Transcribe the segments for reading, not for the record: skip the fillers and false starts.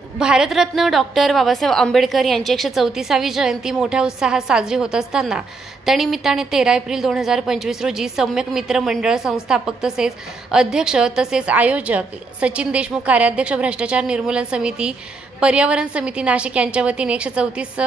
Bharat Ratna doctor Babasaheb Ambedkar यांची 134वी जयंती मोठ्या उत्साहात साजरी होत असताना त्यानिमित्ताने 13 एप्रिल 2025 रोजी सम्यक मित्र मंडळ संस्थापक तसेच अध्यक्ष तसेच आयोजक सचिन देशमुख, कार्याध्यक्ष भ्रष्टाचार निर्मूलन समिती, पर्यावरण समिती नाशिक यांच्या वतीने 134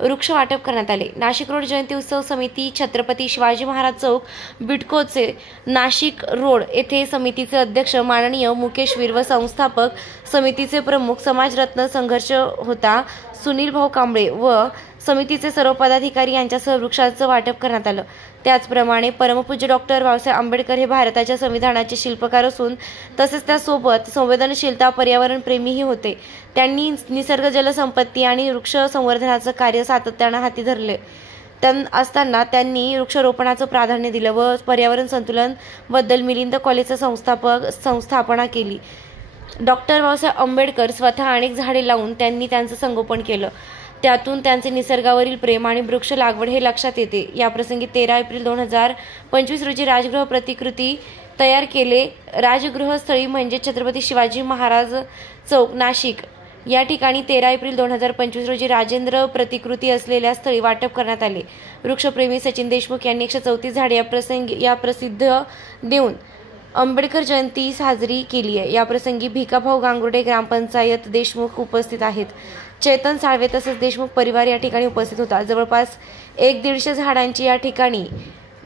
वृक्ष वाटप करण्यात आले। नाशिक रोड जयंती उत्सव समिती, छत्रपती शिवाजी महाराज चौक, बिडकोचे नाशिक रोड येथे समितीचे अध्यक्ष माननीय मुकेश वीर व संस्थापक समितीचे प्रमुख समाजरत्न संघर्ष होता सुनील भाऊ कांबळे व समितीचे सर्व पदाधिकारी यांच्यासह वृक्षाचं वाटप करण्यात आलं। त्याचप्रमाणे परमपूज्य डॉक्टर बाबासाहेब आंबेडकर हे भारताच्या संविधानाचे शिल्पकार असून तसेच त्यासोबत संवेदनशीलता, पर्यावरण प्रेमीही होते। त्यांनी निसर्ग, जलसंपत्ती आणि वृक्ष संवर्धनाचं कार्य सातत्याने हाती धरले असताना त्यांनी वृक्षारोपणाचं प्राधान्य दिलं व पर्यावरण संतुलन बद्दल मिलिंद कॉलेजचं स्थापना केली। डॉक्टर बाबासाहेब आंबेडकर स्वतः अनेक झाडे लावून त्यांनी त्यांचं संगोपन केलं। त्यातून त्यांचे निसर्गावरील प्रेम आणि वृक्ष लागवड हे लक्षात येते। याप्रसंगी 13 एप्रिल 2025 रोजी राजगृह प्रतिकृती तयार केले। राजगृहस्थळी म्हणजे छत्रपती शिवाजी महाराज चौक नाशिक या ठिकाणी 13 एप्रिल 2025 रोजी राजेंद्र प्रतिकृती असलेल्या स्थळी वाटप करण्यात आले। वृक्षप्रेमी सचिन देशमुख यांनी 134 झाडे या प्रसिद्ध देऊन आंबेडकर जयंती साजरी केली आहे। याप्रसंगी भिकाभाऊ गांगुर्डे, ग्रामपंचायत देशमुख उपस्थित आहेत। चेतन साळवे तसेच देशमुख परिवार या ठिकाणी उपस्थित होता। जवळपास 150 झाडांची या ठिकाणी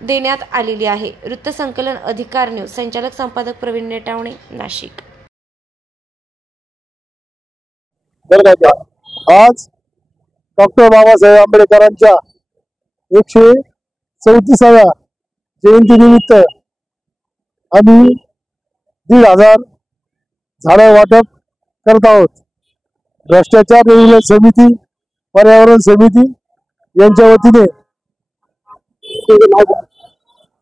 देण्यात आलेली आहे। वृत्तसंकलन अधिकार न्यूज, संचालक संपादक प्रवीण नेटावणे, नाशिक। आज डॉक्टर बाबासाहेब आंबेडकरांच्या 134व्या जयंतीनिमित्त आम्ही 1,500 झाडं वाटप करत आहोत। भ्रष्टाचार निर्मूलन समिती, पर्यावरण समिती यांच्या वतीने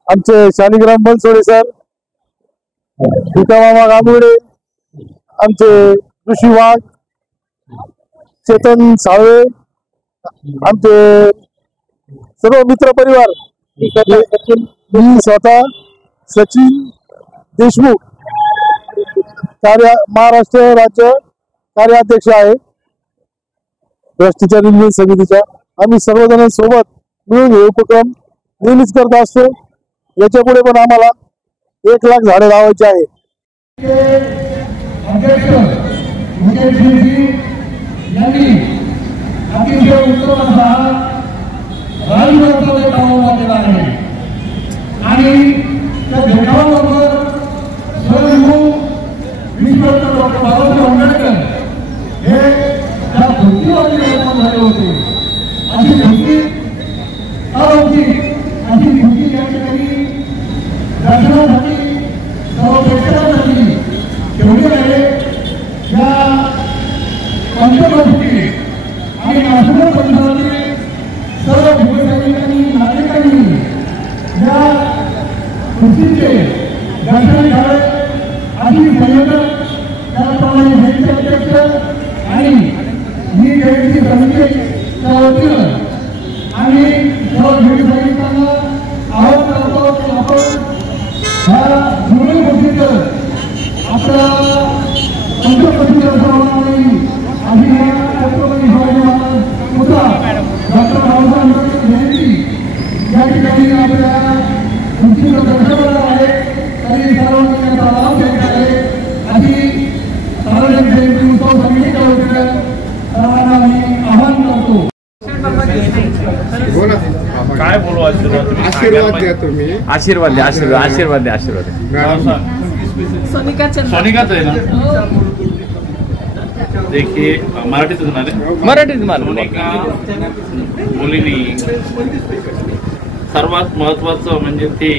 आमचे शालिग्राम बनसोडे सर, भिकामामा गांगुर्डे, आमचे ऋषी वाघ, चेतन साळवे, आमचे सर्व मित्र परिवार, मी स्वतः सचिन देशमुख महाराष्ट्र राज्य कार्याध्यक्ष आहे भ्रष्टाचार निर्मूलन समितीच्या। आम्ही सर्वजण सोबत मिळून हे उपक्रम नेहमीच करत असतो। याच्या पुढे पण आम्हाला 1,00,000 झाडे लावायची आहे। काय बोलू? आशीर्वाद द्या तुम्ही। आशीर्वाद द्या, आशीर्वाद द्या। सोनिका आहे ना? देखिए मराठीत मुलींनी सर्वात महत्वाचं म्हणजे ती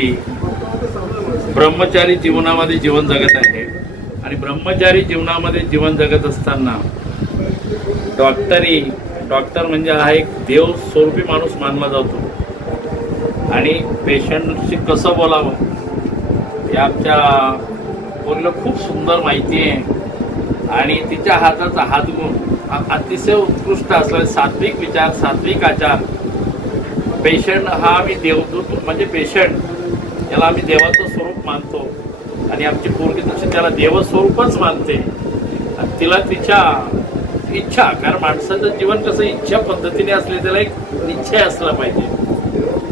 ब्रह्मचारी जीवनामध्ये जीवन जगत आहे आणि ब्रह्मचारी जीवनामध्ये जीवन जगत असताना डॉक्टर म्हणजे हा एक देव स्वरूपी माणूस मानला जातो आणि पेशंटशी कसं बोलावं हे आमच्या पोरीला खूप सुंदर माहिती आहे आणि तिच्या हाताचा हातगुण अतिशय उत्कृष्ट असलेला सात्विक विचार, सात्विक आचार। पेशंट हा आम्ही देवदूत म्हणजे पेशंट याला आम्ही देवाचं स्वरूप मानतो आणि आमची पोरगी तशी त्याला देवस्वरूपच मानते आणि तिला तिच्या इच्छा, कारण माणसाचं जीवन कसं इच्छा पद्धतीने असले त्याला एक निश्चय असला पाहिजे,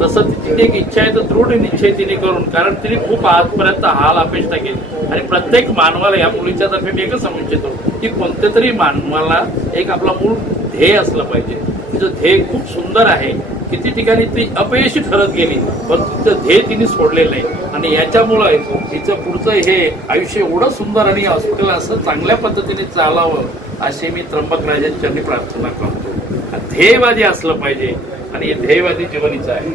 तसं तिची एक इच्छा आहे तर दृढ निश्चय तिने करून, कारण तिने खूप आजपर्यंत हाल अपेक्षा केली आणि प्रत्येक मानवाला या मुलीच्या तर्फे मी एकच सांगू इच्छितो की कोणत्या तरी मानवाला एक आपला मूळ ध्येय असलं पाहिजे. तिचं ध्येय खूप सुंदर आहे. किती ठिकाणी ती अपयशी ठरत गेली पण तिचं ध्येय तिने सोडलेलं नाही आणि याच्यामुळे तिचं पुढचं हे आयुष्य एवढं सुंदर आणि हॉस्पिटल असं चांगल्या पद्धतीने चालावं अशी मी त्र्यंबक राजांच्या प्रार्थना करतो. ध्येयवादी असलं पाहिजे आणि हे ध्येयवादी जीवनीचं आहे.